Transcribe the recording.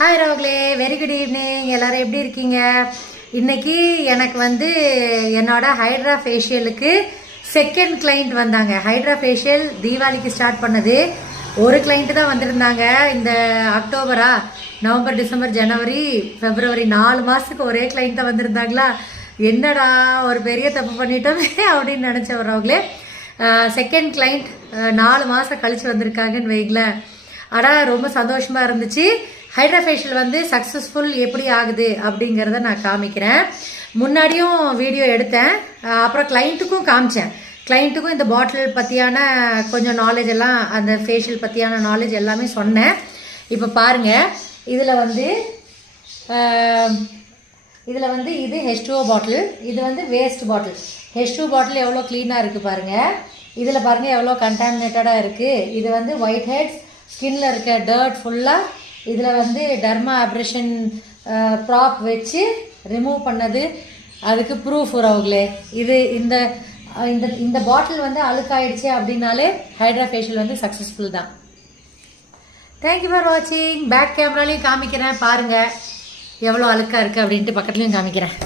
Hi ரோக்லே, very good evening. எல்லாரும் எப்படி இருக்கீங்க? இன்னைக்கு எனக்கு என்னோட ஹைட்ரா ஃபேஷியலுக்கு செகண்ட் கிளைண்ட் வந்தாங்க. ஹைட்ரா ஃபேஷியல் தீபாவளிக்கு ஸ்டார்ட் பண்ணது. ஒரு கிளைண்ட் தான் வந்திருந்தாங்க. இந்த அக்டோபரா, நவம்பர், டிசம்பர், ஜனவரி, பிப்ரவரி 4 மாதத்துக்கு ஒரே கிளைண்ட் தான் வந்திருந்தாங்களா. என்னடா ஒரு பெரிய தப்பு பண்ணிட்டோமே அப்படின்னு நினச்சேன் ரோக்லே. செகண்ட் கிளைண்ட் 4 மாதம் கழிச்சு வந்திருக்காங்கன்னு வைங்களேன். ஆனால் ரொம்ப சந்தோஷமாக இருந்துச்சு. ஹைட்ரா ஃபேஷியல் சக்ஸஸ்ஃபுல் எப்படி ஆகுது அப்படிங்கிறத நான் காமிக்கிறேன். முன்னாடியும் வீடியோ எடுத்தேன், அப்புறம் கிளைண்ட்டுக்கும் காமிச்சேன். கிளைண்ட்டுக்கும் இந்த பாட்டில் பற்றியான கொஞ்சம் நாலேஜ் எல்லாம், அந்த ஃபேஷியல் பற்றியான நாலேஜ் எல்லாமே சொன்னேன். இப்போ பாருங்கள், இதில் இது H2O பாட்டில், இது வேஸ்ட் பாட்டில். H2O பாட்டில் எவ்வளோ க்ளீனாக இருக்குது பாருங்கள். இதில் பாருங்கள் எவ்வளோ கண்டாமினேட்டடாக இருக்குது. இது ஒயிட் ஹெட்ஸ், ஸ்கின்ல இருக்க டர்ட் ஃபுல்லாக இதில் டர்மா அப்ரேஷன் ப்ராப் வச்சு ரிமூவ் பண்ணது. அதுக்கு ப்ரூஃப் வரவுங்களே. இது இந்த இந்த இந்த பாட்டில் அழுக்காயிடுச்சு அப்படின்னாலே ஹைட்ரா ஃபேஷியல் சக்ஸஸ்ஃபுல் தான். தேங்க்யூ ஃபார் வாட்சிங். பேக் கேமராலையும் காமிக்கிறேன் பாருங்கள் எவ்வளோ அழுக்காக இருக்குது அப்படின்ட்டு, பக்கத்துலையும் காமிக்கிறேன்.